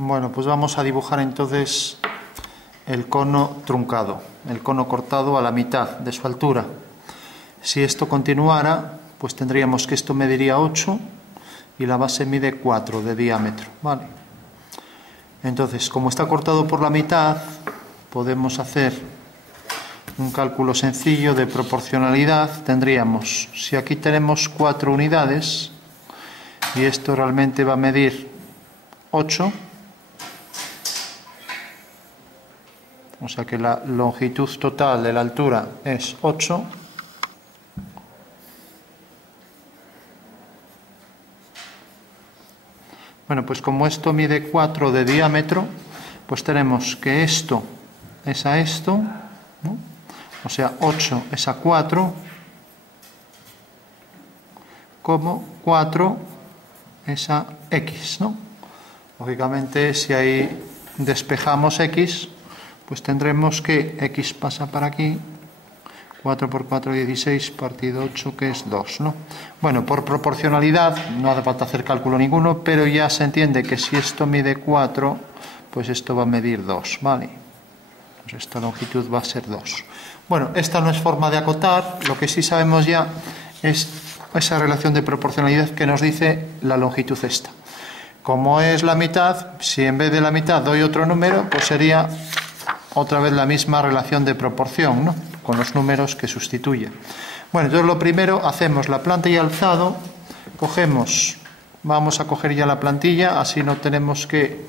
Bueno, pues vamos a dibujar entonces el cono truncado, el cono cortado a la mitad de su altura. Si esto continuara, pues tendríamos que esto mediría 8 y la base mide 4 de diámetro, ¿vale? Entonces, como está cortado por la mitad, podemos hacer un cálculo sencillo de proporcionalidad. Tendríamos, si aquí tenemos 4 unidades y esto realmente va a medir 8, o sea que la longitud total de la altura es 8, bueno, pues como esto mide 4 de diámetro, pues tenemos que esto es a esto, ¿no? O sea, 8 es a 4, como 4 es a x, ¿no? Lógicamente, si ahí despejamos x, pues tendremos que x pasa para aquí, 4 por 4, 16, partido 8, que es 2, ¿no? Bueno, por proporcionalidad, no hace falta hacer cálculo ninguno, pero ya se entiende que si esto mide 4, pues esto va a medir 2, ¿vale? Pues esta longitud va a ser 2. Bueno, esta no es forma de acotar, lo que sí sabemos ya es esa relación de proporcionalidad que nos dice la longitud esta. Como es la mitad, si en vez de la mitad doy otro número, pues sería otra vez la misma relación de proporción, ¿no? Con los números que sustituye. Bueno, entonces lo primero, hacemos la plantilla alzado, vamos a coger ya la plantilla, así no tenemos que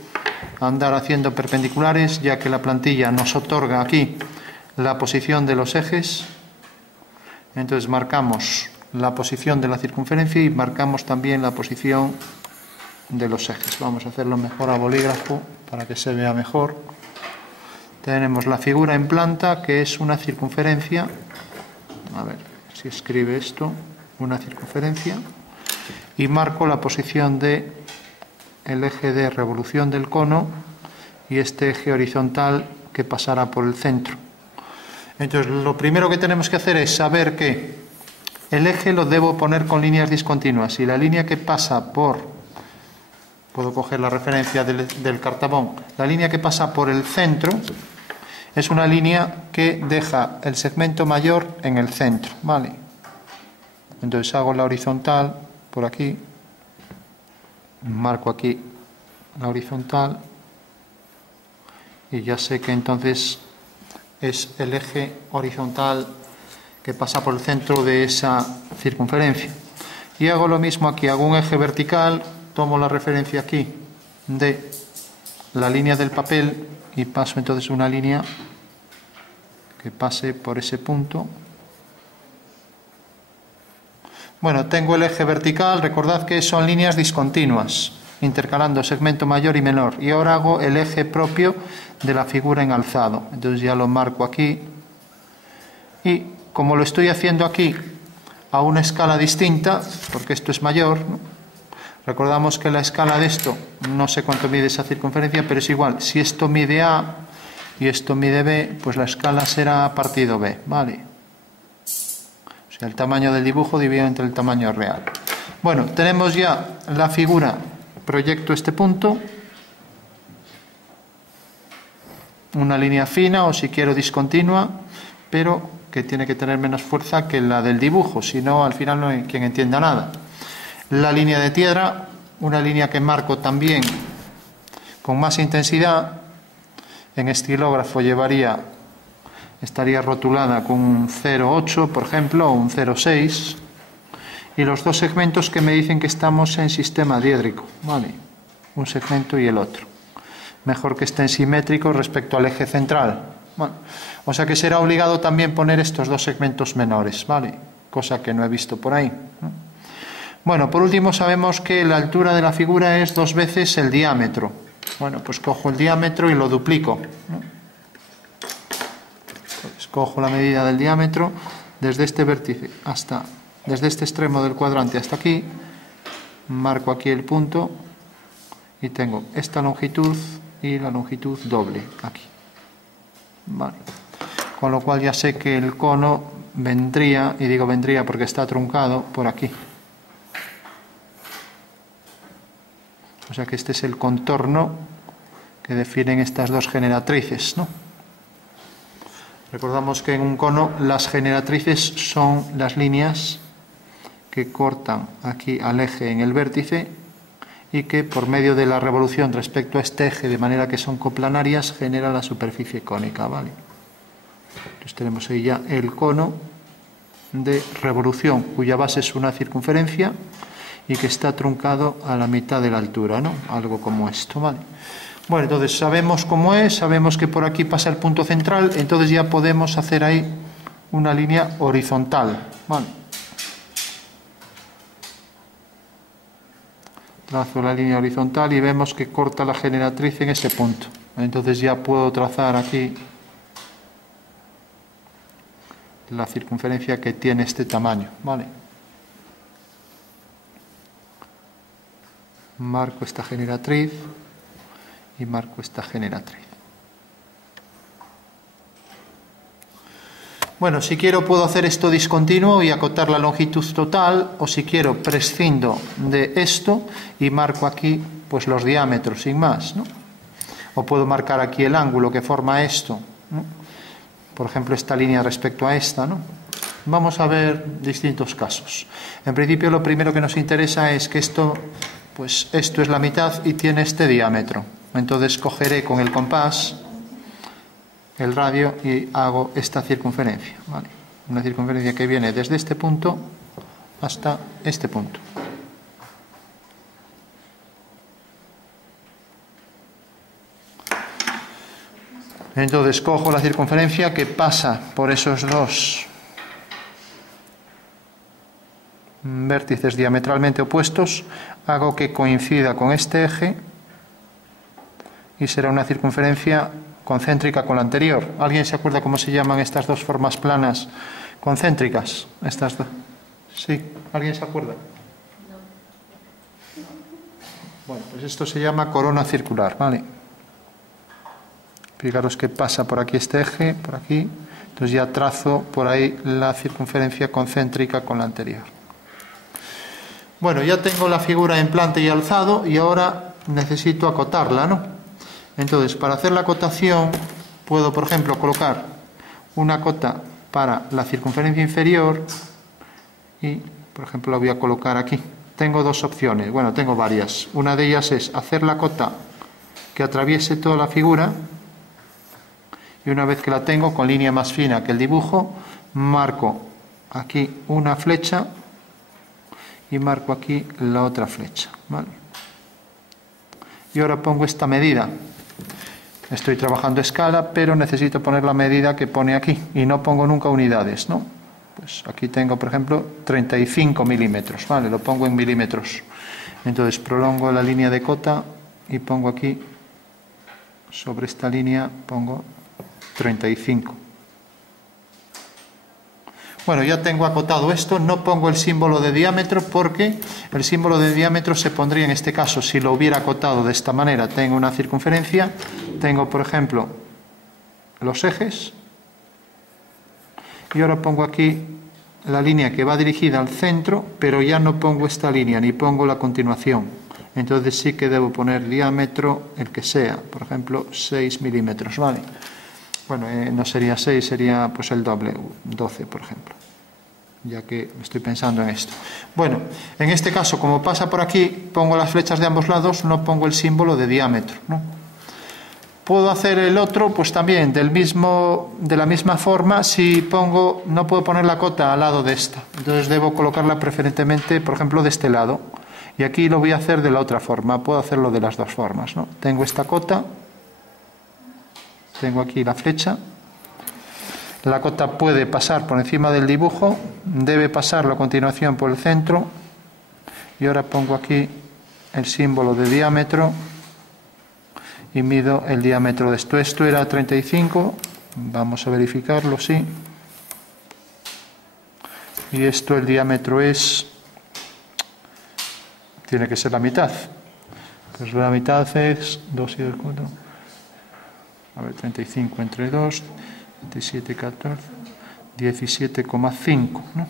andar haciendo perpendiculares, ya que la plantilla nos otorga aquí la posición de los ejes. Entonces marcamos la posición de la circunferencia y marcamos también la posición de los ejes. Vamos a hacerlo mejor a bolígrafo para que se vea mejor. Tenemos la figura en planta, que es una circunferencia. A ver si escribe esto, una circunferencia, y marco la posición de el eje de revolución del cono y este eje horizontal que pasará por el centro. Entonces, lo primero que tenemos que hacer es saber que el eje lo debo poner con líneas discontinuas y la línea que pasa por, puedo coger la referencia del cartabón, la línea que pasa por el centro es una línea que deja el segmento mayor en el centro, ¿vale? Entonces hago la horizontal por aquí, marco aquí la horizontal y ya sé que entonces es el eje horizontal que pasa por el centro de esa circunferencia. Y hago lo mismo aquí, hago un eje vertical, tomo la referencia aquí de la línea del papel y paso entonces una línea que pase por ese punto. Bueno, tengo el eje vertical, recordad que son líneas discontinuas, intercalando segmento mayor y menor. Y ahora hago el eje propio de la figura en alzado. Entonces ya lo marco aquí. Y como lo estoy haciendo aquí a una escala distinta, porque esto es mayor, ¿no? Recordamos que la escala de esto, no sé cuánto mide esa circunferencia, pero es igual. Si esto mide A y esto mide B, pues la escala será A partido B, ¿vale? O sea, el tamaño del dibujo dividido entre el tamaño real. Bueno, tenemos ya la figura. Proyecto este punto, una línea fina o si quiero discontinua, pero que tiene que tener menos fuerza que la del dibujo, si no al final no hay quien entienda nada. La línea de tierra, una línea que marco también con más intensidad, en estilógrafo estaría rotulada con un 0,8 por ejemplo o un 0,6, y los dos segmentos que me dicen que estamos en sistema diédrico, ¿vale? Un segmento y el otro. Mejor que estén simétricos respecto al eje central. Bueno, o sea que será obligado también poner estos dos segmentos menores, ¿vale? Cosa que no he visto por ahí, ¿no? Bueno, por último sabemos que la altura de la figura es 2 veces el diámetro. Bueno, pues cojo el diámetro y lo duplico, ¿no? Pues cojo la medida del diámetro desde este vértice desde este extremo del cuadrante hasta aquí, marco aquí el punto y tengo esta longitud y la longitud doble aquí. Vale. Con lo cual ya sé que el cono vendría, y digo vendría porque está truncado, por aquí. O sea que este es el contorno que definen estas dos generatrices, ¿no? Recordamos que en un cono las generatrices son las líneas que cortan aquí al eje en el vértice y que por medio de la revolución respecto a este eje, de manera que son coplanarias, genera la superficie cónica, ¿vale? Entonces tenemos ahí ya el cono de revolución, cuya base es una circunferencia y que está truncado a la mitad de la altura, ¿no? Algo como esto, ¿vale? Bueno, entonces sabemos cómo es, sabemos que por aquí pasa el punto central, entonces ya podemos hacer ahí una línea horizontal, ¿vale? Trazo la línea horizontal y vemos que corta la generatriz en este punto. Entonces ya puedo trazar aquí la circunferencia que tiene este tamaño, ¿vale? Marco esta generatriz y marco esta generatriz. Bueno, si quiero puedo hacer esto discontinuo y acotar la longitud total, o si quiero prescindo de esto y marco aquí pues los diámetros sin más, ¿no? O puedo marcar aquí el ángulo que forma esto, ¿no? Por ejemplo, esta línea respecto a esta, ¿no? Vamos a ver distintos casos. En principio lo primero que nos interesa es que esto, pues esto es la mitad y tiene este diámetro. Entonces cogeré con el compás el radio y hago esta circunferencia, ¿vale? Una circunferencia que viene desde este punto hasta este punto. Entonces cojo la circunferencia que pasa por esos dos vértices diametralmente opuestos, hago que coincida con este eje y será una circunferencia concéntrica con la anterior. ¿Alguien se acuerda cómo se llaman estas dos formas planas concéntricas? Estas dos. ¿Sí? ¿Alguien se acuerda? Bueno, pues esto se llama corona circular, ¿vale? Fijaros que pasa por aquí este eje, por aquí. Entonces ya trazo por ahí la circunferencia concéntrica con la anterior. Bueno, ya tengo la figura en planta y alzado y ahora necesito acotarla, ¿no? Entonces, para hacer la acotación, puedo, por ejemplo, colocar una cota para la circunferencia inferior y, por ejemplo, la voy a colocar aquí. Tengo dos opciones, bueno, tengo varias. Una de ellas es hacer la cota que atraviese toda la figura y una vez que la tengo con línea más fina que el dibujo, marco aquí una flecha y marco aquí la otra flecha, ¿vale? Y ahora pongo esta medida. Estoy trabajando a escala, pero necesito poner la medida que pone aquí y no pongo nunca unidades, ¿no? Pues aquí tengo, por ejemplo, 35 milímetros, ¿vale? Lo pongo en milímetros. Entonces prolongo la línea de cota y pongo aquí, sobre esta línea, pongo 35. Bueno, ya tengo acotado esto, no pongo el símbolo de diámetro porque el símbolo de diámetro se pondría en este caso si lo hubiera acotado de esta manera. Tengo una circunferencia, tengo por ejemplo los ejes y ahora pongo aquí la línea que va dirigida al centro, pero ya no pongo esta línea ni pongo la continuación. Entonces sí que debo poner diámetro el que sea, por ejemplo 6 milímetros, ¿vale? Bueno, no sería 6, sería pues el doble, 12 por ejemplo, ya que estoy pensando en esto. Bueno, en este caso, como pasa por aquí, pongo las flechas de ambos lados, no pongo el símbolo de diámetro, ¿no? Puedo hacer el otro, pues también de la misma forma, si pongo, no puedo poner la cota al lado de esta, entonces debo colocarla preferentemente, por ejemplo, de este lado, y aquí lo voy a hacer de la otra forma, puedo hacerlo de las dos formas, ¿no? Tengo esta cota, tengo aquí la flecha, la cota puede pasar por encima del dibujo, debe pasarlo a continuación por el centro y ahora pongo aquí el símbolo de diámetro y mido el diámetro de esto. Esto era 35, vamos a verificarlo, sí. Y esto, el diámetro tiene que ser la mitad. Pues la mitad es 2 y 2, 4. A ver, 35 entre 2, 27, 14, 17,5, ¿no?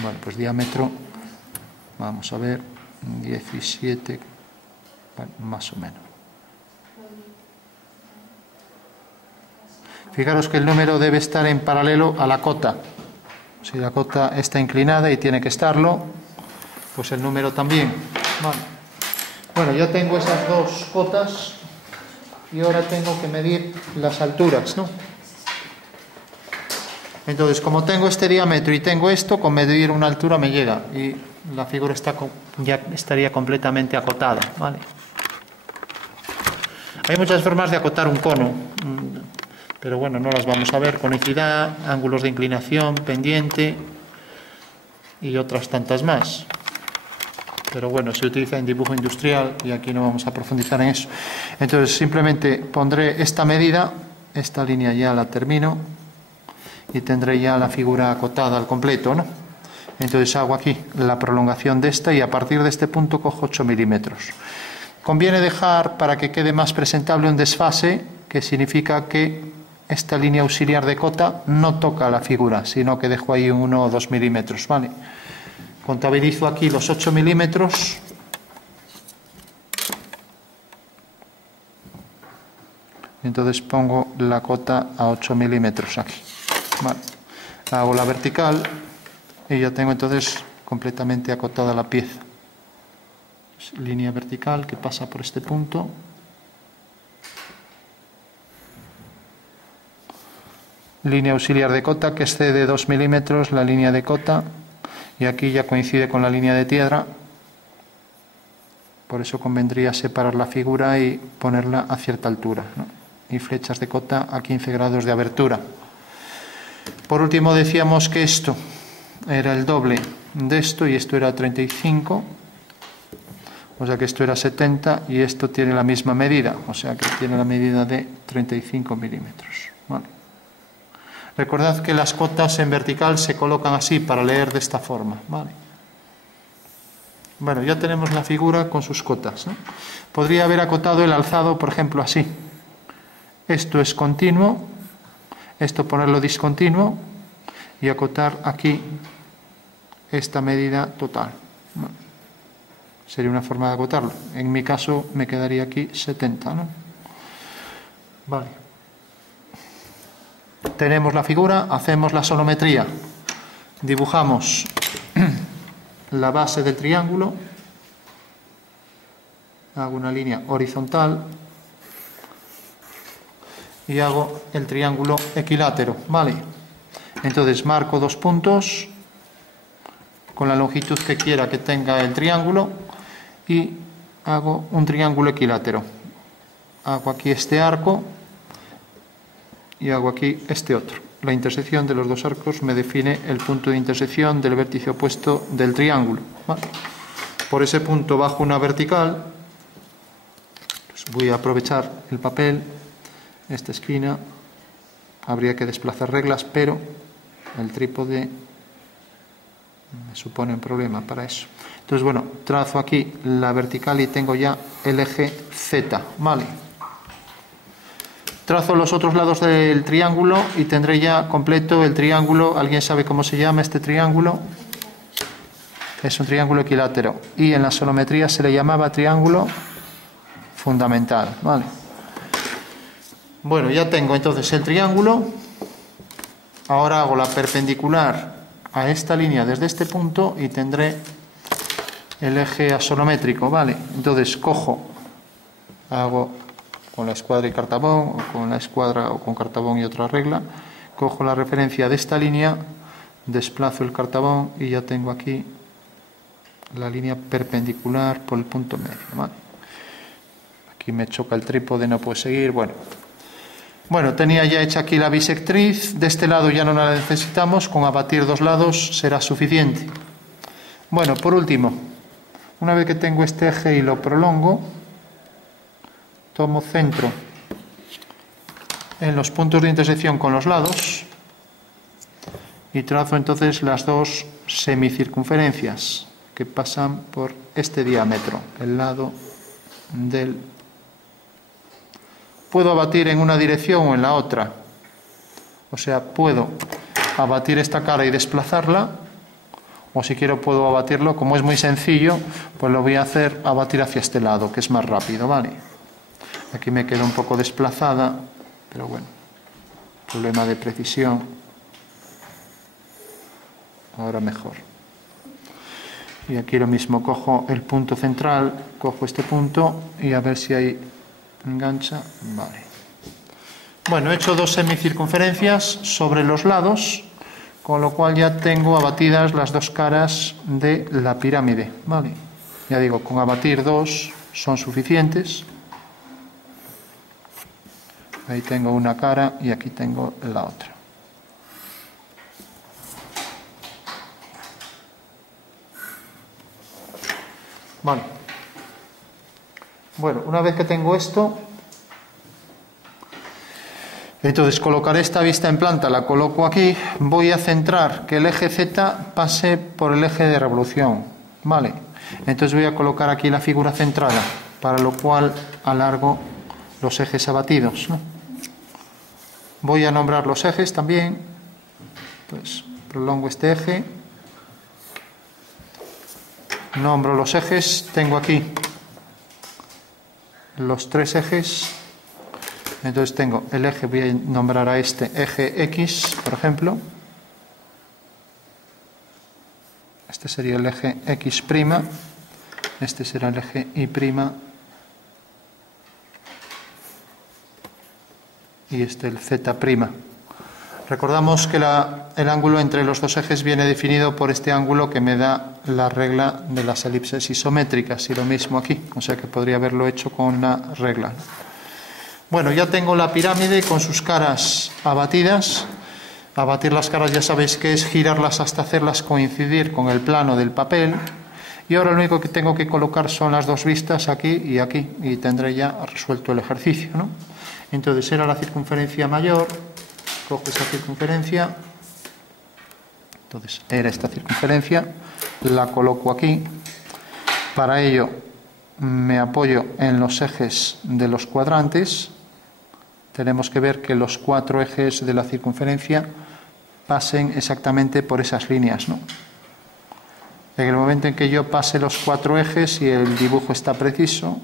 Bueno, pues diámetro, vamos a ver, 17, bueno, más o menos. Fijaros que el número debe estar en paralelo a la cota. Si la cota está inclinada y tiene que estarlo, pues el número también. Vale. Bueno, ya tengo esas dos cotas y ahora tengo que medir las alturas, ¿no? Entonces, como tengo este diámetro y tengo esto, con medir una altura me llega y la figura ya estaría completamente acotada, ¿vale? Hay muchas formas de acotar un cono, pero bueno, no las vamos a ver. Conicidad, ángulos de inclinación, pendiente y otras tantas más. Pero bueno, se utiliza en dibujo industrial y aquí no vamos a profundizar en eso. Entonces simplemente pondré esta medida, esta línea ya la termino y tendré ya la figura acotada al completo, ¿no? Entonces hago aquí la prolongación de esta y a partir de este punto cojo 8 milímetros. Conviene dejar, para que quede más presentable, un desfase, que significa que esta línea auxiliar de cota no toca la figura, sino que dejo ahí 1 o 2 milímetros, ¿vale? Contabilizo aquí los 8 milímetros. Entonces pongo la cota a 8 milímetros aquí. Vale. Hago la vertical y ya tengo entonces completamente acotada la pieza. Línea vertical que pasa por este punto. Línea auxiliar de cota que excede 2 milímetros la línea de cota. Y aquí ya coincide con la línea de tierra, por eso convendría separar la figura y ponerla a cierta altura, ¿no? Y flechas de cota a 15 grados de abertura. Por último decíamos que esto era el doble de esto y esto era 35, o sea que esto era 70 y esto tiene la misma medida, o sea que tiene la medida de 35 milímetros. ¿Vale? Recordad que las cotas en vertical se colocan así para leer de esta forma, ¿vale? Bueno, ya tenemos la figura con sus cotas, ¿no? Podría haber acotado el alzado, por ejemplo, así. Esto es continuo, esto ponerlo discontinuo y acotar aquí esta medida total. ¿Vale? Sería una forma de acotarlo. En mi caso me quedaría aquí 70, ¿no? Vale. Tenemos la figura, hacemos la sonometría, dibujamos la base del triángulo, hago una línea horizontal y hago el triángulo equilátero, ¿vale? Entonces marco 2 puntos con la longitud que quiera que tenga el triángulo y hago un triángulo equilátero. Hago aquí este arco y hago aquí este otro. La intersección de los dos arcos me define el punto de intersección del vértice opuesto del triángulo, ¿vale? Por ese punto bajo una vertical, pues voy a aprovechar el papel, esta esquina, habría que desplazar reglas, pero el trípode me supone un problema para eso. Entonces, bueno, trazo aquí la vertical y tengo ya el eje Z, ¿vale? Trazo los otros lados del triángulo y tendré ya completo el triángulo. ¿Alguien sabe cómo se llama este triángulo? Es un triángulo equilátero y en la sonometría se le llamaba triángulo fundamental, ¿vale? Bueno, ya tengo entonces el triángulo. Ahora hago la perpendicular a esta línea desde este punto y tendré el eje axonométrico, ¿vale? Entonces hago con la escuadra y cartabón, o con la escuadra o con cartabón y otra regla, cojo la referencia de esta línea, desplazo el cartabón y ya tengo aquí la línea perpendicular por el punto medio, ¿vale? Aquí me choca el trípode, no puedo seguir. Bueno, tenía ya hecha aquí la bisectriz, de este lado ya no la necesitamos, con abatir 2 lados será suficiente. Bueno, por último, una vez que tengo este eje y lo prolongo, tomo centro en los puntos de intersección con los lados y trazo entonces las dos semicircunferencias que pasan por este diámetro, el lado del... Puedo abatir en una dirección o en la otra, o sea, puedo abatir esta cara y desplazarla, o si quiero puedo abatirlo, como es muy sencillo, pues lo voy a hacer abatir hacia este lado, que es más rápido, ¿vale? Aquí me queda un poco desplazada, pero bueno, problema de precisión. Ahora mejor. Y aquí lo mismo, cojo el punto central, cojo este punto y a ver si ahí engancha. Vale. Bueno, he hecho 2 semicircunferencias sobre los lados, con lo cual ya tengo abatidas las 2 caras de la pirámide. Vale. Ya digo, con abatir 2 son suficientes. Ahí tengo una cara y aquí tengo la otra. Vale. Bueno, una vez que tengo esto, entonces colocaré esta vista en planta, la coloco aquí, voy a centrar que el eje Z pase por el eje de revolución. Vale. Entonces voy a colocar aquí la figura centrada, para lo cual alargo los ejes abatidos, ¿no? Voy a nombrar los ejes también. Pues prolongo este eje. Nombro los ejes. Tengo aquí los 3 ejes. Entonces tengo el eje, voy a nombrar a este eje X, por ejemplo. Este sería el eje X'. Este será el eje Y'. Y este el Z'. Recordamos que el ángulo entre los 2 ejes viene definido por este ángulo que me da la regla de las elipses isométricas, y lo mismo aquí, o sea que podría haberlo hecho con la regla. Bueno, ya tengo la pirámide con sus caras abatidas. Abatir las caras ya sabéis que es girarlas hasta hacerlas coincidir con el plano del papel, y ahora lo único que tengo que colocar son las 2 vistas aquí, y tendré ya resuelto el ejercicio, ¿no? Entonces era la circunferencia mayor, cojo esa circunferencia, entonces era esta circunferencia, la coloco aquí. Para ello me apoyo en los ejes de los cuadrantes. Tenemos que ver que los 4 ejes de la circunferencia pasen exactamente por esas líneas, ¿no? En el momento en que yo pase los 4 ejes y el dibujo está preciso,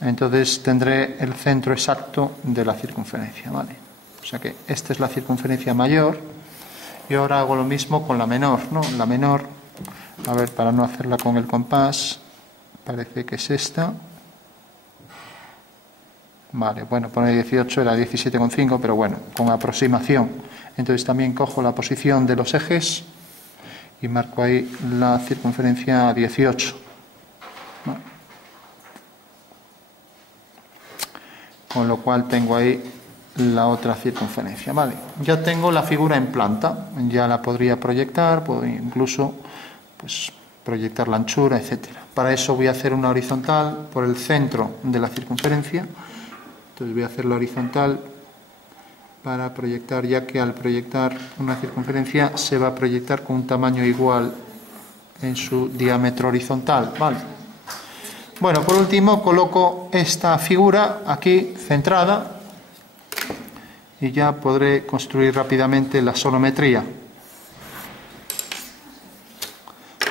entonces tendré el centro exacto de la circunferencia, ¿vale? O sea que esta es la circunferencia mayor, y ahora hago lo mismo con la menor, ¿no? La menor, a ver, para no hacerla con el compás, parece que es esta. Vale, bueno, pone 18, era 17,5, pero bueno, con aproximación. Entonces también cojo la posición de los ejes y marco ahí la circunferencia 18. Vale. Con lo cual tengo ahí la otra circunferencia. Vale, ya tengo la figura en planta, ya la podría proyectar, puedo incluso pues proyectar la anchura, etcétera. Para eso voy a hacer una horizontal por el centro de la circunferencia. Entonces voy a hacer la horizontal para proyectar, ya que al proyectar una circunferencia se va a proyectar con un tamaño igual en su diámetro horizontal. Vale. Bueno, por último coloco esta figura aquí centrada y ya podré construir rápidamente la sonometría.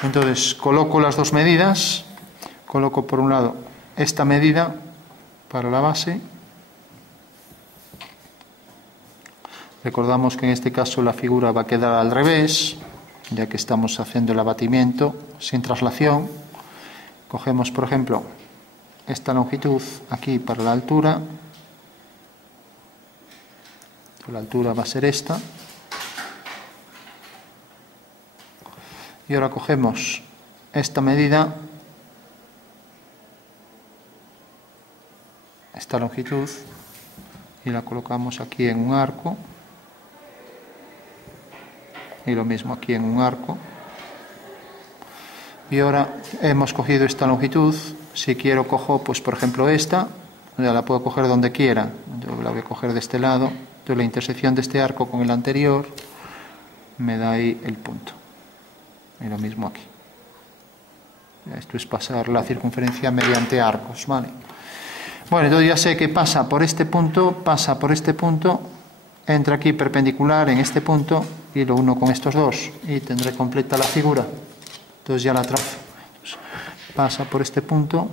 Entonces coloco las 2 medidas, coloco por un lado esta medida para la base. Recordamos que en este caso la figura va a quedar al revés, ya que estamos haciendo el abatimiento sin traslación. Cogemos, por ejemplo, esta longitud aquí para la altura. La altura va a ser esta. Y ahora cogemos esta medida, esta longitud, y la colocamos aquí en un arco. Y lo mismo aquí en un arco. Y ahora hemos cogido esta longitud. Si quiero cojo, pues por ejemplo esta, ya la puedo coger donde quiera. Yo la voy a coger de este lado. Entonces la intersección de este arco con el anterior me da ahí el punto. Y lo mismo aquí. Esto es pasar la circunferencia mediante arcos, ¿vale? Bueno, entonces ya sé que pasa por este punto, entra aquí perpendicular en este punto y lo uno con estos 2 y tendré completa la figura. Entonces ya la trazo. Entonces, pasa por este punto,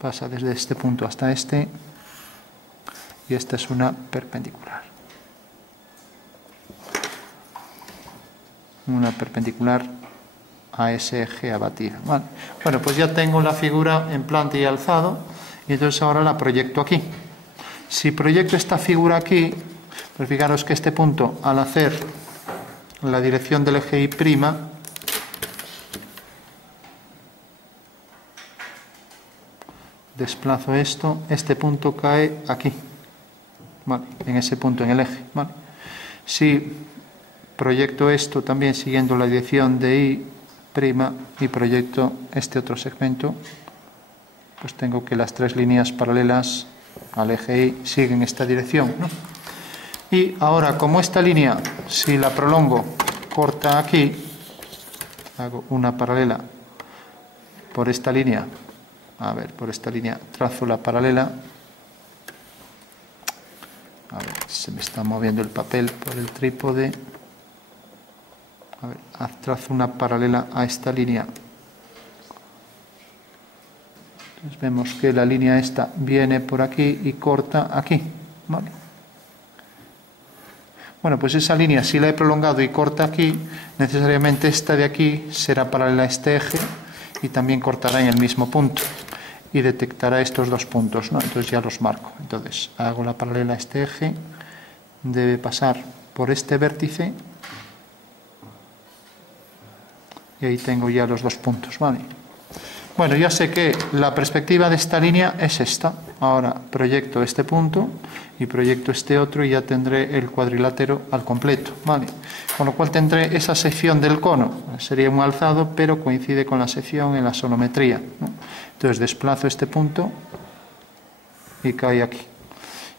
pasa desde este punto hasta este, y esta es una perpendicular. Una perpendicular a ese eje abatida. Vale. Bueno, pues ya tengo la figura en planta y alzado, y entonces ahora la proyecto aquí. Si proyecto esta figura aquí, pues fijaros que este punto, al hacer la dirección del eje Y', desplazo esto, este punto cae aquí, ¿vale? En ese punto, en el eje, ¿vale? Si proyecto esto también siguiendo la dirección de Y' y proyecto este otro segmento, pues tengo que las tres líneas paralelas al eje Y siguen esta dirección, ¿no? Y ahora, como esta línea, si la prolongo, corta aquí, hago una paralela por esta línea, a ver, por esta línea trazo la paralela, a ver, se me está moviendo el papel por el trípode, a ver, trazo una paralela a esta línea. Entonces vemos que la línea esta viene por aquí y corta aquí, ¿vale? Bueno, pues esa línea, si la he prolongado y corta aquí, necesariamente esta de aquí será paralela a este eje y también cortará en el mismo punto y detectará estos dos puntos, ¿no? Entonces ya los marco. Entonces hago la paralela a este eje, debe pasar por este vértice y ahí tengo ya los dos puntos, ¿vale? Bueno, ya sé que la perspectiva de esta línea es esta. Ahora proyecto este punto y proyecto este otro y ya tendré el cuadrilátero al completo, ¿vale? Con lo cual tendré esa sección del cono. Sería un alzado, pero coincide con la sección en la sonometría, ¿no? Entonces desplazo este punto y cae aquí.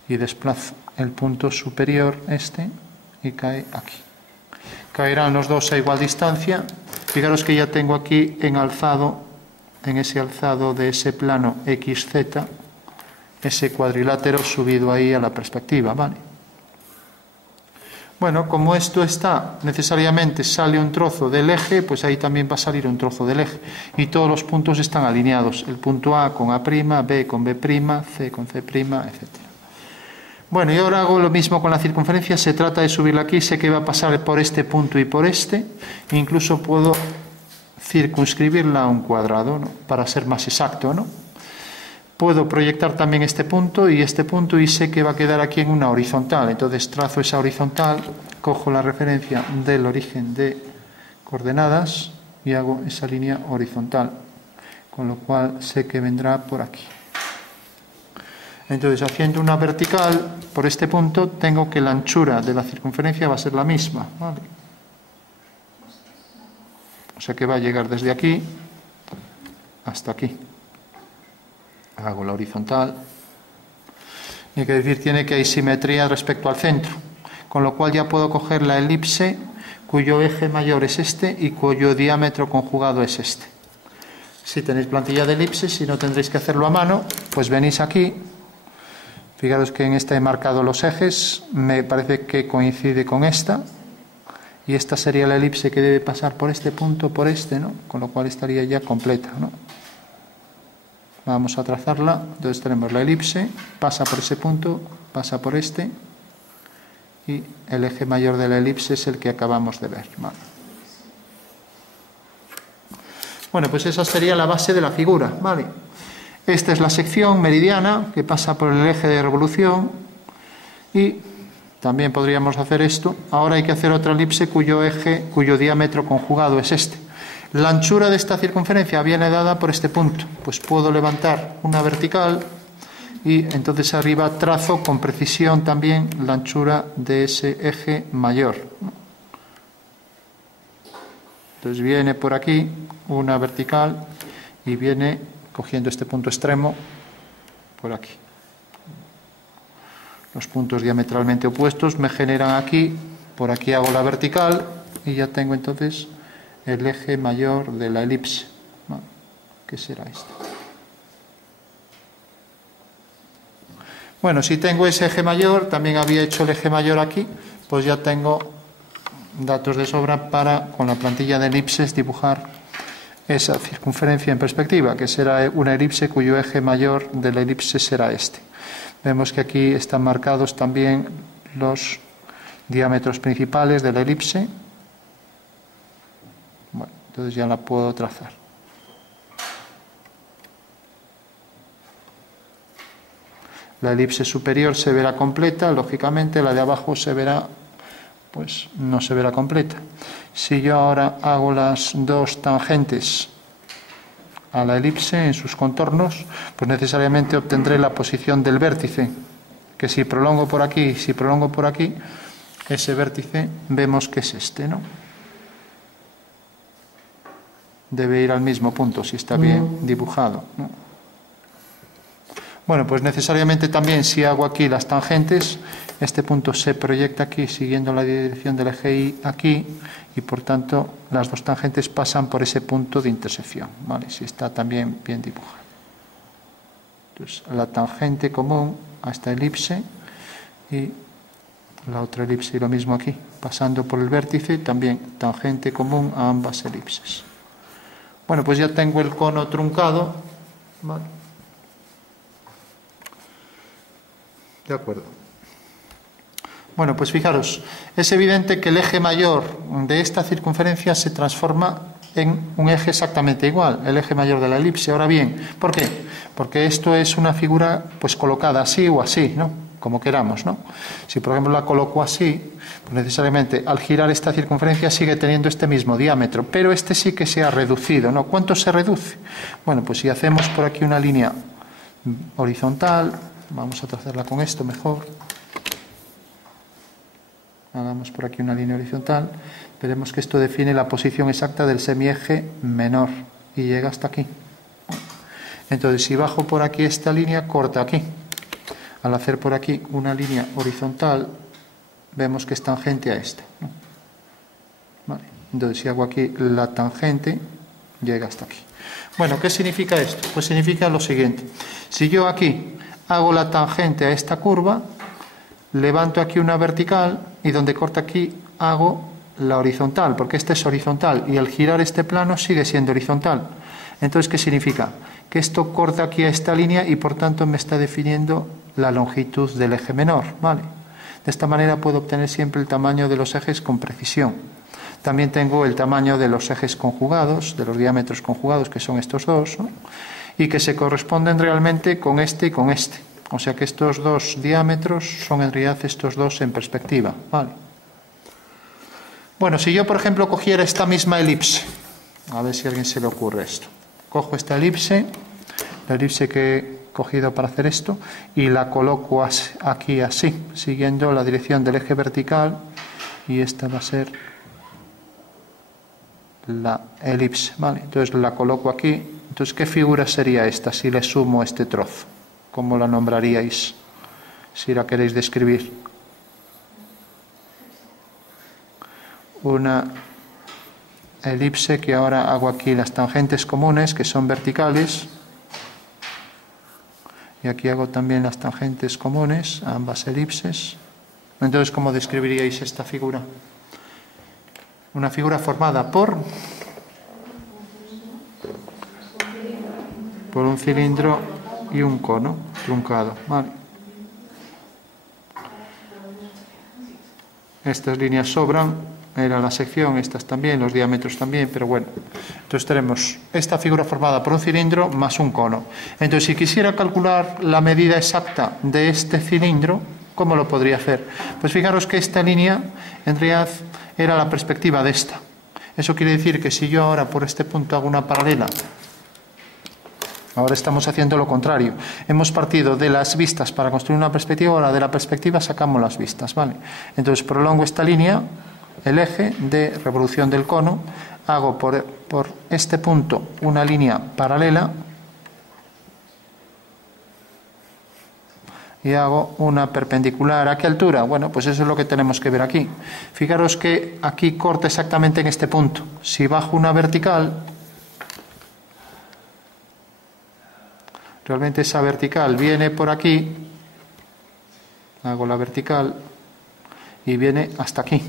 Y desplazo el punto superior, este, y cae aquí. Caerán los dos a igual distancia. Fijaros que ya tengo aquí en alzado, en ese alzado de ese plano XZ, ese cuadrilátero subido ahí a la perspectiva, ¿vale? Bueno, como esto está, necesariamente sale un trozo del eje, pues ahí también va a salir un trozo del eje. Y todos los puntos están alineados. El punto A con A', B con B', C con C', etc. Bueno, y ahora hago lo mismo con la circunferencia. Se trata de subirla aquí. Sé que va a pasar por este punto y por este. Incluso puedo circunscribirla a un cuadrado, ¿no? Para ser más exacto, ¿no? Puedo proyectar también este punto y sé que va a quedar aquí en una horizontal. Entonces trazo esa horizontal, cojo la referencia del origen de coordenadas y hago esa línea horizontal, con lo cual sé que vendrá por aquí. Entonces, haciendo una vertical por este punto, tengo que la anchura de la circunferencia va a ser la misma, ¿vale? O sea que va a llegar desde aquí hasta aquí. Hago la horizontal. Y hay que decir, tiene que hay simetría respecto al centro. Con lo cual ya puedo coger la elipse cuyo eje mayor es este y cuyo diámetro conjugado es este. Si tenéis plantilla de elipses, si no tendréis que hacerlo a mano, pues venís aquí. Fijaros que en esta he marcado los ejes. Me parece que coincide con esta. Y esta sería la elipse que debe pasar por este punto, por este, ¿no? Con lo cual estaría ya completa, ¿no? Vamos a trazarla. Entonces tenemos la elipse, pasa por ese punto, pasa por este, y el eje mayor de la elipse es el que acabamos de ver, ¿vale? Bueno, pues esa sería la base de la figura, ¿vale? Esta es la sección meridiana que pasa por el eje de revolución y también podríamos hacer esto. Ahora hay que hacer otra elipse cuyo diámetro conjugado es este. La anchura de esta circunferencia viene dada por este punto. Pues puedo levantar una vertical y entonces arriba trazo con precisión también la anchura de ese eje mayor. Entonces viene por aquí una vertical y viene cogiendo este punto extremo por aquí. Los puntos diametralmente opuestos me generan aquí, por aquí hago la vertical y ya tengo entonces el eje mayor de la elipse, ¿no? Que será este. Bueno, si tengo ese eje mayor, también había hecho el eje mayor aquí, pues ya tengo datos de sobra para, con la plantilla de elipses, dibujar esa circunferencia en perspectiva, que será una elipse cuyo eje mayor de la elipse será este. Vemos que aquí están marcados también los diámetros principales de la elipse. Bueno, entonces ya la puedo trazar. La elipse superior se verá completa, lógicamente la de abajo se verá, pues no se verá completa. Si yo ahora hago las dos tangentes a la elipse en sus contornos, pues necesariamente obtendré la posición del vértice, que si prolongo por aquí, ese vértice vemos que es este, ¿no? Debe ir al mismo punto si está bien dibujado, ¿no? Bueno, pues necesariamente también si hago aquí las tangentes, este punto se proyecta aquí siguiendo la dirección del eje Y aquí, y por tanto las dos tangentes pasan por ese punto de intersección, ¿vale? Si está también bien dibujado. Entonces, la tangente común a esta elipse y la otra elipse y lo mismo aquí, pasando por el vértice, también tangente común a ambas elipses. Bueno, pues ya tengo el cono truncado, ¿vale? De acuerdo. Bueno, pues fijaros, es evidente que el eje mayor de esta circunferencia se transforma en un eje exactamente igual, el eje mayor de la elipse. Ahora bien, ¿por qué? Porque esto es una figura pues colocada así o así, ¿no? Como queramos, ¿no? Si por ejemplo la coloco así, pues necesariamente al girar esta circunferencia sigue teniendo este mismo diámetro, pero este sí que se ha reducido, ¿no? ¿Cuánto se reduce? Bueno, pues si hacemos por aquí una línea horizontal, vamos a trazarla con esto mejor. Hagamos por aquí una línea horizontal. Veremos que esto define la posición exacta del semieje menor y llega hasta aquí. Entonces, si bajo por aquí esta línea, corta aquí. Al hacer por aquí una línea horizontal, vemos que es tangente a esta, ¿no? Vale. Entonces, si hago aquí la tangente, llega hasta aquí. Bueno, ¿qué significa esto? Pues significa lo siguiente. Si yo aquí hago la tangente a esta curva, levanto aquí una vertical y donde corta aquí hago la horizontal, porque esta es horizontal y al girar este plano sigue siendo horizontal. Entonces, ¿qué significa? Que esto corta aquí a esta línea y por tanto me está definiendo la longitud del eje menor, ¿vale? De esta manera puedo obtener siempre el tamaño de los ejes con precisión. También tengo el tamaño de los ejes conjugados, de los diámetros conjugados, que son estos dos, ¿no? Y que se corresponden realmente con este y con este. O sea que estos dos diámetros son en realidad estos dos en perspectiva, ¿vale? Bueno, si yo por ejemplo cogiera esta misma elipse, a ver si a alguien se le ocurre esto. Cojo esta elipse, la elipse que he cogido para hacer esto, y la coloco aquí así, siguiendo la dirección del eje vertical, y esta va a ser la elipse, ¿vale? Entonces la coloco aquí. Entonces, ¿qué figura sería esta si le sumo este trozo? ¿Cómo la nombraríais si la queréis describir? Una elipse que ahora hago aquí las tangentes comunes, que son verticales, y aquí hago también las tangentes comunes a ambas elipses. Entonces, ¿cómo describiríais esta figura? Una figura formada por un cilindro y un cono truncado, ¿vale? Estas líneas sobran, era la sección, estas también, los diámetros también, pero bueno. Entonces tenemos esta figura formada por un cilindro más un cono. Entonces, si quisiera calcular la medida exacta de este cilindro, ¿cómo lo podría hacer? Pues fijaros que esta línea, en realidad, era la perspectiva de esta. Eso quiere decir que si yo ahora por este punto hago una paralela, ahora estamos haciendo lo contrario. Hemos partido de las vistas para construir una perspectiva, ahora de la perspectiva sacamos las vistas, ¿vale? Entonces prolongo esta línea, el eje de revolución del cono, hago por este punto una línea paralela y hago una perpendicular. ¿A qué altura? Bueno, pues eso es lo que tenemos que ver aquí. Fijaros que aquí corta exactamente en este punto. Si bajo una vertical, realmente esa vertical viene por aquí, hago la vertical y viene hasta aquí.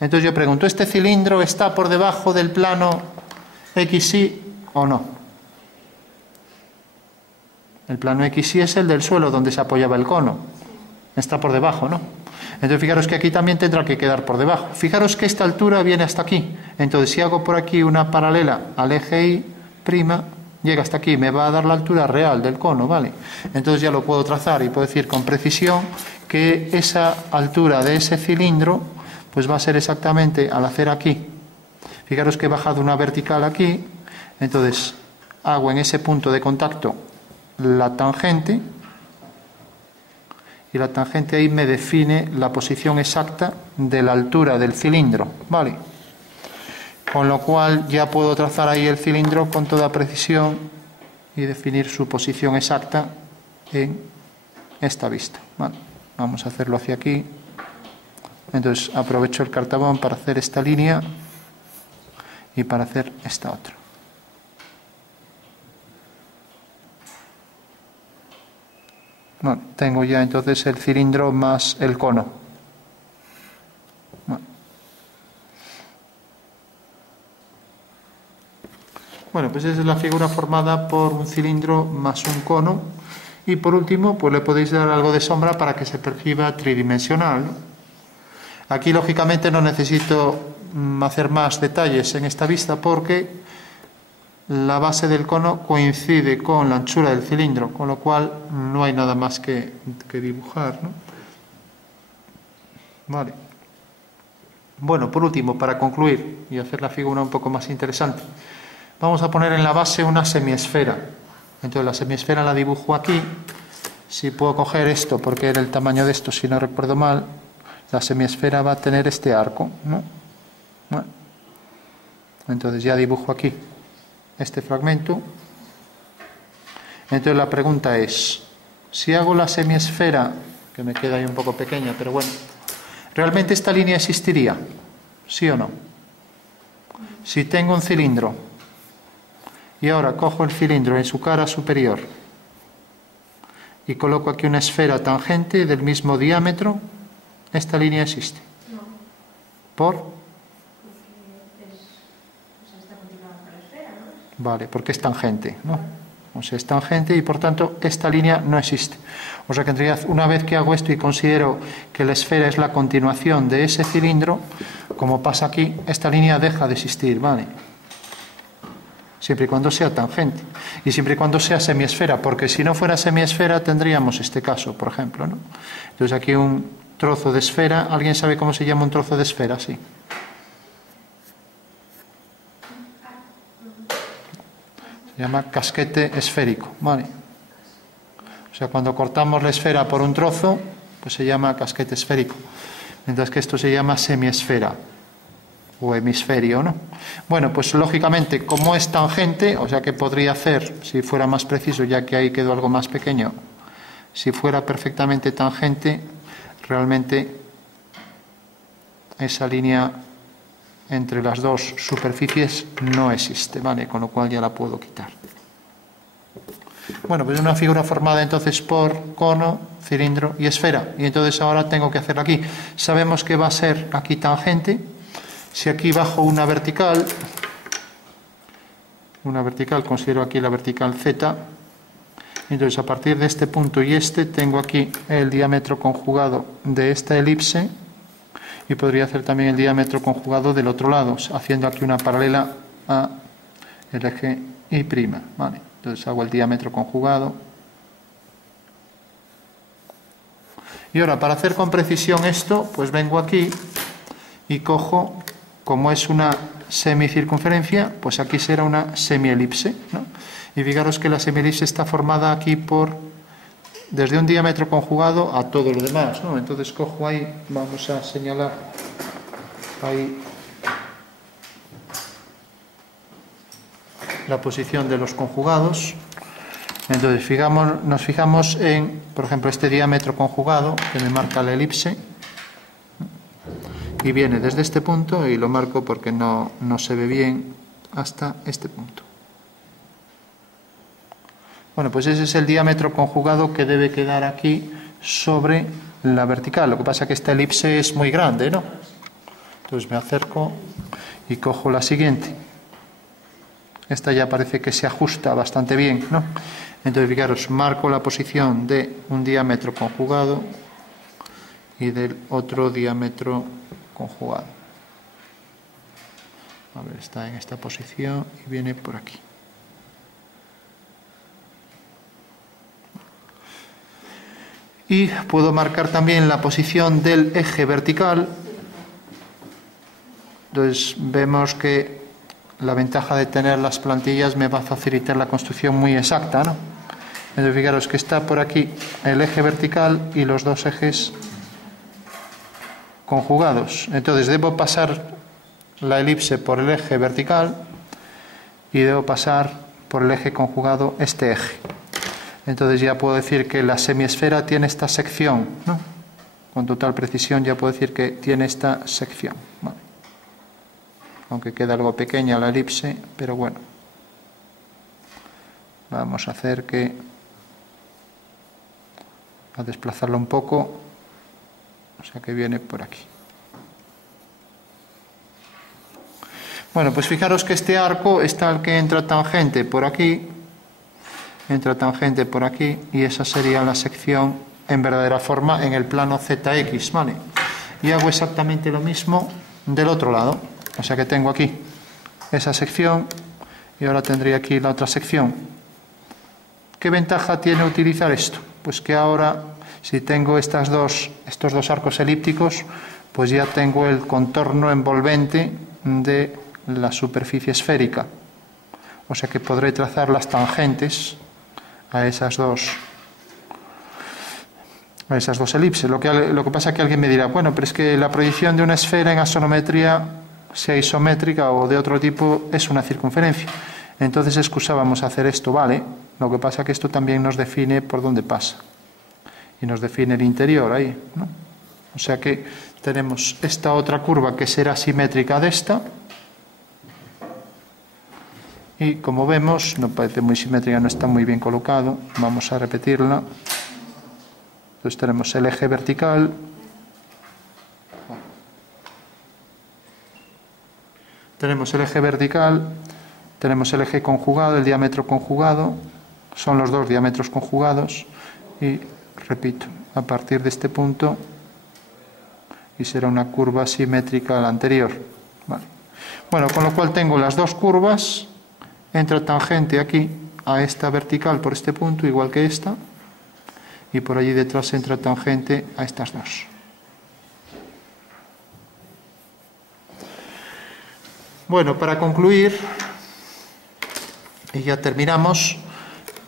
Entonces yo pregunto, ¿este cilindro está por debajo del plano XY o no? El plano XY es el del suelo donde se apoyaba el cono. Está por debajo, ¿no? Entonces fijaros que aquí también tendrá que quedar por debajo. Fijaros que esta altura viene hasta aquí. Entonces si hago por aquí una paralela al eje Y', llega hasta aquí, me va a dar la altura real del cono, ¿vale? Entonces ya lo puedo trazar y puedo decir con precisión que esa altura de ese cilindro pues va a ser exactamente al hacer aquí. Fijaros que he bajado una vertical aquí, entonces hago en ese punto de contacto la tangente, y la tangente ahí me define la posición exacta de la altura del cilindro, ¿vale? Con lo cual ya puedo trazar ahí el cilindro con toda precisión y definir su posición exacta en esta vista, ¿vale? Vamos a hacerlo hacia aquí. Entonces aprovecho el cartabón para hacer esta línea y para hacer esta otra. Bueno, tengo ya entonces el cilindro más el cono. Bueno, pues esa es la figura formada por un cilindro más un cono. Y por último, pues le podéis dar algo de sombra para que se perciba tridimensional, ¿no? Aquí, lógicamente, no necesito hacer más detalles en esta vista porque la base del cono coincide con la anchura del cilindro, con lo cual no hay nada más que dibujar, ¿no? Vale. Bueno, por último, para concluir y hacer la figura un poco más interesante, vamos a poner en la base una semiesfera. Entonces la semiesfera la dibujo aquí. Si puedo coger esto, porque era el tamaño de esto, si no recuerdo mal, la semiesfera va a tener este arco, ¿no? Bueno, entonces ya dibujo aquí este fragmento. Entonces la pregunta es, si hago la semiesfera, que me queda ahí un poco pequeña, pero bueno, ¿realmente esta línea existiría? ¿Sí o no? Si tengo un cilindro y ahora cojo el cilindro en su cara superior y coloco aquí una esfera tangente del mismo diámetro, ¿esta línea existe? No. ¿Por? Porque está continuada con la esfera, ¿no? Vale, porque es tangente, ¿no? O sea, es tangente y por tanto esta línea no existe. O sea que en realidad, una vez que hago esto y considero que la esfera es la continuación de ese cilindro, como pasa aquí, esta línea deja de existir, ¿vale? Siempre y cuando sea tangente y siempre y cuando sea semiesfera, porque si no fuera semiesfera tendríamos este caso, por ejemplo, ¿no? Entonces aquí un trozo de esfera. ¿Alguien sabe cómo se llama un trozo de esfera? Sí. Se llama casquete esférico, ¿vale? O sea, cuando cortamos la esfera por un trozo, pues se llama casquete esférico. Mientras que esto se llama semiesfera o hemisferio, ¿no? Bueno, pues lógicamente, como es tangente, o sea que podría hacer, si fuera más preciso, ya que ahí quedó algo más pequeño, si fuera perfectamente tangente, realmente esa línea entre las dos superficies no existe, ¿vale? Con lo cual ya la puedo quitar. Bueno, pues es una figura formada entonces por cono, cilindro y esfera. Y entonces ahora tengo que hacerla aquí. Sabemos que va a ser aquí tangente. Si aquí bajo una vertical, considero aquí la vertical Z, entonces a partir de este punto y este tengo aquí el diámetro conjugado de esta elipse y podría hacer también el diámetro conjugado del otro lado, haciendo aquí una paralela a el eje Y', ¿vale? Entonces hago el diámetro conjugado. Y ahora, para hacer con precisión esto, pues vengo aquí y cojo, como es una semicircunferencia, pues aquí será una semielipse, ¿no? Y fijaros que la semielipse está formada aquí desde un diámetro conjugado a todo lo demás, ¿no? Entonces cojo ahí, vamos a señalar ahí la posición de los conjugados. Entonces nos fijamos en, por ejemplo, este diámetro conjugado que me marca la elipse y viene desde este punto, y lo marco porque no se ve bien, hasta este punto. Bueno, pues ese es el diámetro conjugado que debe quedar aquí sobre la vertical. Lo que pasa es que esta elipse es muy grande, ¿no? Entonces me acerco y cojo la siguiente. Esta ya parece que se ajusta bastante bien, ¿no? Entonces, fijaros, marco la posición de un diámetro conjugado y del otro diámetro conjugado. A ver, está en esta posición y viene por aquí. Y puedo marcar también la posición del eje vertical. Entonces vemos que la ventaja de tener las plantillas me va a facilitar la construcción muy exacta, ¿no? Entonces fijaros que está por aquí el eje vertical y los dos ejes conjugados. Entonces debo pasar la elipse por el eje vertical y debo pasar por el eje conjugado este eje. Entonces ya puedo decir que la semiesfera tiene esta sección, ¿no? Con total precisión ya puedo decir que tiene esta sección, ¿vale? Aunque queda algo pequeña la elipse, pero bueno. Vamos a hacer a desplazarlo un poco, o sea que viene por aquí. Bueno, pues fijaros que este arco está el que entra tangente por aquí, entra tangente por aquí, y esa sería la sección en verdadera forma en el plano ZX, ¿vale? Y hago exactamente lo mismo del otro lado, o sea que tengo aquí esa sección y ahora tendría aquí la otra sección. ¿Qué ventaja tiene utilizar esto? Pues que ahora, si tengo estos dos arcos elípticos, pues ya tengo el contorno envolvente de la superficie esférica, o sea que podré trazar las tangentes a esas dos elipses. Lo que pasa es que alguien me dirá, bueno, pero es que la proyección de una esfera en axonometría, sea isométrica o de otro tipo, es una circunferencia. Entonces excusábamos hacer esto, ¿vale? Lo que pasa es que esto también nos define por dónde pasa y nos define el interior ahí, ¿no? O sea que tenemos esta otra curva que será simétrica de esta. Y como vemos, no parece muy simétrica, no está muy bien colocado. Vamos a repetirla. Entonces tenemos el eje vertical. Tenemos el eje vertical, tenemos el eje conjugado, el diámetro conjugado. Son los dos diámetros conjugados. Y repito, a partir de este punto, y será una curva simétrica a la anterior. Vale. Bueno, con lo cual tengo las dos curvas. Entra tangente aquí a esta vertical por este punto, igual que esta, y por allí detrás entra tangente a estas dos. Bueno, para concluir, y ya terminamos,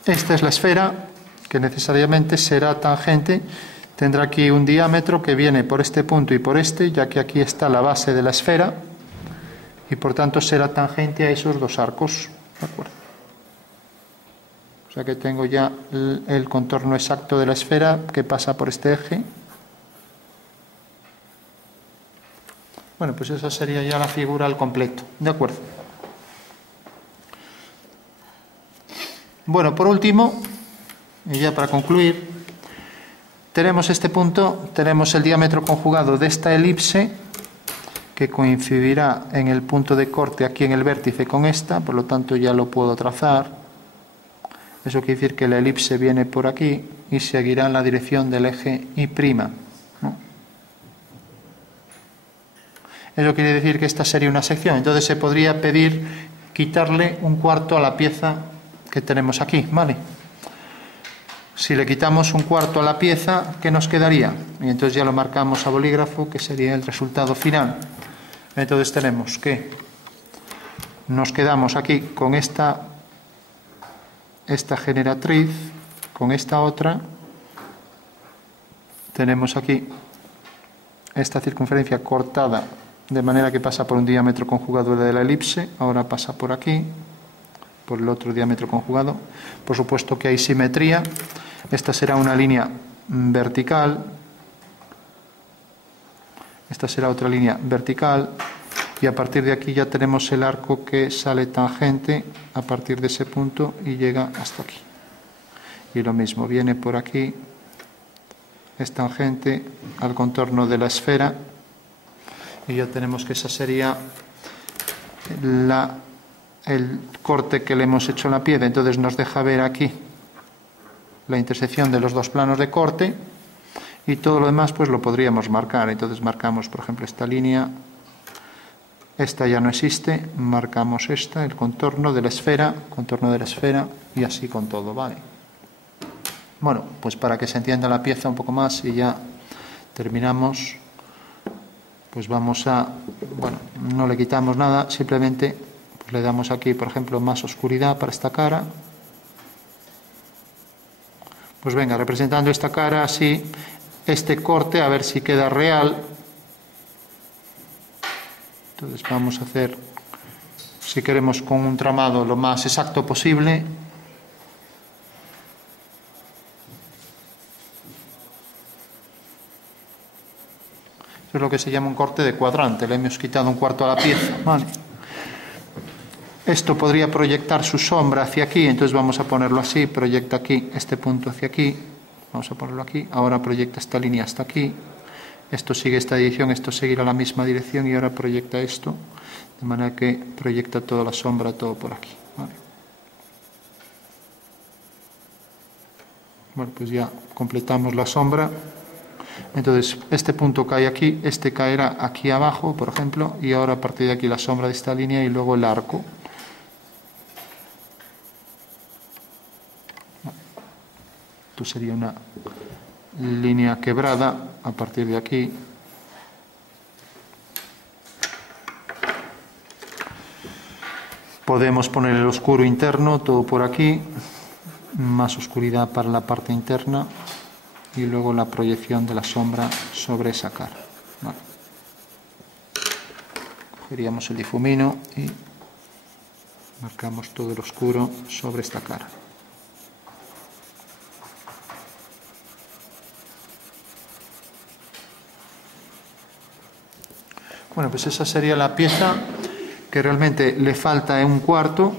esta es la esfera que necesariamente será tangente. Tendrá aquí un diámetro que viene por este punto y por este, ya que aquí está la base de la esfera, y por tanto será tangente a esos dos arcos. ¿De acuerdo? O sea que tengo ya el contorno exacto de la esfera que pasa por este eje. Bueno, pues esa sería ya la figura al completo. ¿De acuerdo? Bueno, por último, y ya para concluir, tenemos este punto, tenemos el diámetro conjugado de esta elipse, que coincidirá en el punto de corte aquí en el vértice con esta, por lo tanto ya lo puedo trazar. Eso quiere decir que la elipse viene por aquí y seguirá en la dirección del eje Y', ¿no? Eso quiere decir que esta sería una sección. Entonces se podría pedir quitarle un cuarto a la pieza que tenemos aquí, ¿vale? Si le quitamos un cuarto a la pieza, ¿qué nos quedaría? Y entonces ya lo marcamos a bolígrafo, que sería el resultado final. Entonces tenemos que nos quedamos aquí con esta generatriz, con esta otra. Tenemos aquí esta circunferencia cortada de manera que pasa por un diámetro conjugado de la elipse, ahora pasa por aquí, por el otro diámetro conjugado. Por supuesto que hay simetría. Esta será una línea vertical. Esta será otra línea vertical. Y a partir de aquí ya tenemos el arco que sale tangente a partir de ese punto y llega hasta aquí. Y lo mismo, viene por aquí, es tangente al contorno de la esfera y ya tenemos que esa sería el corte que le hemos hecho en la pieza. Entonces nos deja ver aquí la intersección de los dos planos de corte, y todo lo demás pues lo podríamos marcar. Entonces marcamos, por ejemplo, esta línea, esta ya no existe, marcamos esta, el contorno de la esfera, y así con todo, ¿vale? Bueno, pues para que se entienda la pieza un poco más y ya terminamos, pues vamos a, bueno, no le quitamos nada, simplemente pues le damos aquí, por ejemplo, más oscuridad para esta cara. Pues venga, representando esta cara así, este corte, a ver si queda real. Entonces vamos a hacer, si queremos, con un tramado lo más exacto posible. Eso es lo que se llama un corte de cuadrante, le hemos quitado un cuarto a la pieza, ¿vale? Esto podría proyectar su sombra hacia aquí, entonces vamos a ponerlo así, proyecta aquí este punto hacia aquí, vamos a ponerlo aquí, ahora proyecta esta línea hasta aquí, esto sigue esta dirección, esto seguirá la misma dirección, y ahora proyecta esto, de manera que proyecta toda la sombra, todo por aquí, ¿vale? Bueno, pues ya completamos la sombra. Entonces este punto cae aquí, este caerá aquí abajo, por ejemplo, y ahora a partir de aquí la sombra de esta línea y luego el arco. Esto sería una línea quebrada a partir de aquí. Podemos poner el oscuro interno, todo por aquí, más oscuridad para la parte interna, y luego la proyección de la sombra sobre esa cara. Vale. Cogeríamos el difumino y marcamos todo el oscuro sobre esta cara. Bueno, pues esa sería la pieza, que realmente le falta un cuarto.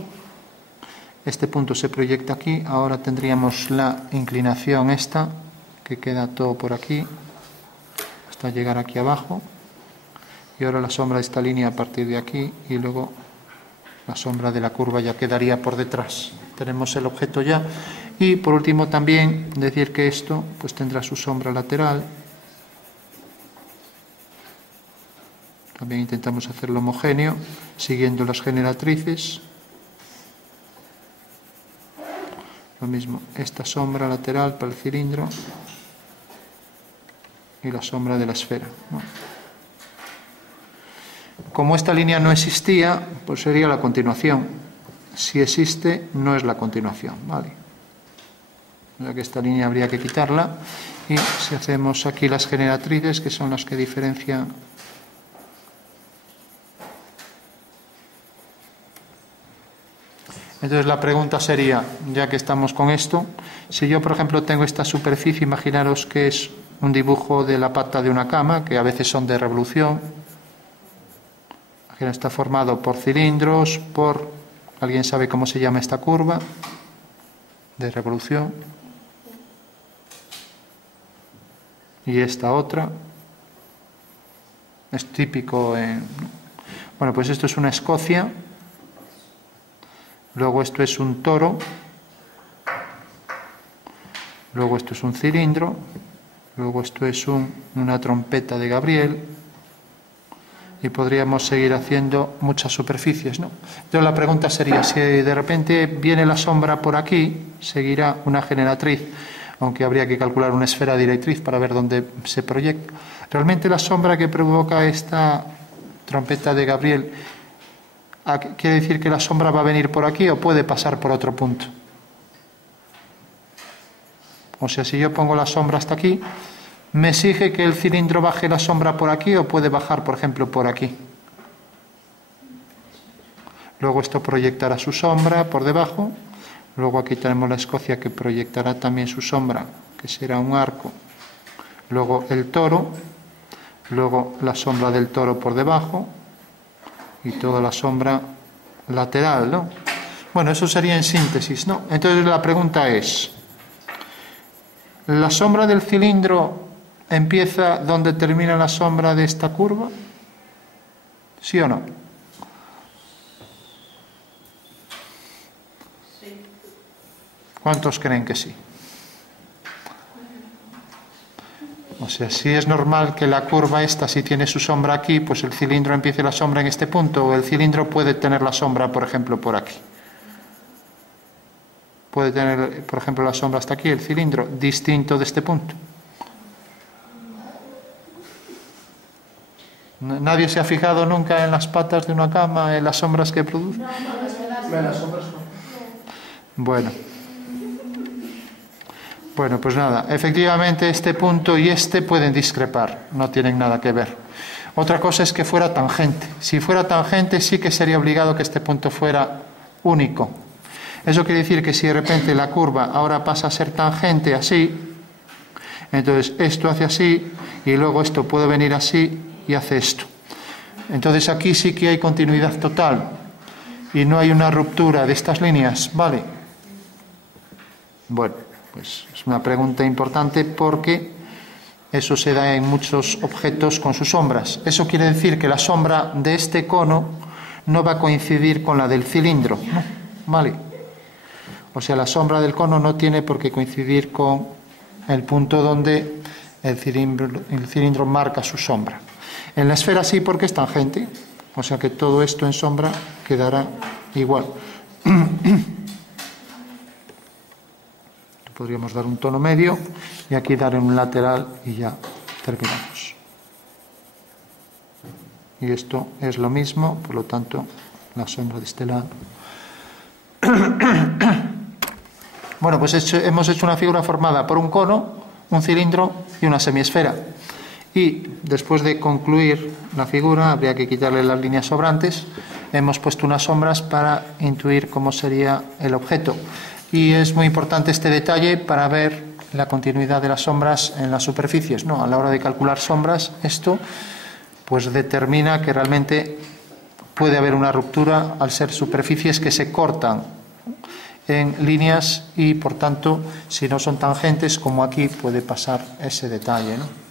Este punto se proyecta aquí, ahora tendríamos la inclinación esta, que queda todo por aquí, hasta llegar aquí abajo, y ahora la sombra de esta línea a partir de aquí, y luego la sombra de la curva ya quedaría por detrás. Tenemos el objeto ya, y por último también decir que esto pues tendrá su sombra lateral. También intentamos hacerlo homogéneo, siguiendo las generatrices. Lo mismo, esta sombra lateral para el cilindro y la sombra de la esfera, ¿no? Como esta línea no existía, pues sería la continuación. Si existe, no es la continuación, ¿vale? O sea que esta línea habría que quitarla, y si hacemos aquí las generatrices, que son las que diferencian. Entonces la pregunta sería, ya que estamos con esto, si yo por ejemplo tengo esta superficie, imaginaros que es un dibujo de la pata de una cama, que a veces son de revolución. Está formado por cilindros, ¿alguien sabe cómo se llama esta curva de revolución? Y esta otra es típico bueno, pues esto es una escocia. Luego esto es un toro, luego esto es un cilindro, luego esto es una trompeta de Gabriel, y podríamos seguir haciendo muchas superficies, ¿no? Entonces la pregunta sería, si de repente viene la sombra por aquí, seguirá una generatriz, aunque habría que calcular una esfera directriz para ver dónde se proyecta. Realmente la sombra que provoca esta trompeta de Gabriel, ¿quiere decir que la sombra va a venir por aquí o puede pasar por otro punto? O sea, si yo pongo la sombra hasta aquí, ¿me exige que el cilindro baje la sombra por aquí o puede bajar, por ejemplo, por aquí? Luego esto proyectará su sombra por debajo. Luego aquí tenemos la escocia, que proyectará también su sombra, que será un arco. Luego el toro. Luego la sombra del toro por debajo. Y toda la sombra lateral, ¿no? Bueno, eso sería en síntesis, ¿no? Entonces la pregunta es, ¿la sombra del cilindro empieza donde termina la sombra de esta curva? ¿Sí o no? Sí. ¿Cuántos creen que sí? O sea, si es normal que la curva esta, si tiene su sombra aquí, pues el cilindro empiece la sombra en este punto, o el cilindro puede tener la sombra, por ejemplo, por aquí. Puede tener, por ejemplo, la sombra hasta aquí, el cilindro, distinto de este punto. ¿Nadie se ha fijado nunca en las patas de una cama, en las sombras que produce? Bueno. Bueno, pues nada, efectivamente este punto y este pueden discrepar, no tienen nada que ver. Otra cosa es que fuera tangente. Si fuera tangente sí que sería obligado que este punto fuera único. Eso quiere decir que si de repente la curva ahora pasa a ser tangente así, entonces esto hace así y luego esto puede venir así y hace esto. Entonces aquí sí que hay continuidad total y no hay una ruptura de estas líneas, ¿vale? Bueno, pues es una pregunta importante porque eso se da en muchos objetos con sus sombras. Eso quiere decir que la sombra de este cono no va a coincidir con la del cilindro, ¿no? ¿Vale? O sea, la sombra del cono no tiene por qué coincidir con el punto donde el cilindro marca su sombra. En la esfera sí, porque es tangente, o sea que todo esto en sombra quedará igual. Podríamos dar un tono medio y aquí dar un lateral y ya terminamos. Y esto es lo mismo, por lo tanto, la sombra de este lado. Bueno, pues hemos hecho una figura formada por un cono, un cilindro y una semiesfera. Y después de concluir la figura, habría que quitarle las líneas sobrantes. Hemos puesto unas sombras para intuir cómo sería el objeto. Y es muy importante este detalle para ver la continuidad de las sombras en las superficies, ¿no? A la hora de calcular sombras, esto pues determina que realmente puede haber una ruptura al ser superficies que se cortan en líneas y por tanto si no son tangentes como aquí puede pasar ese detalle, ¿no?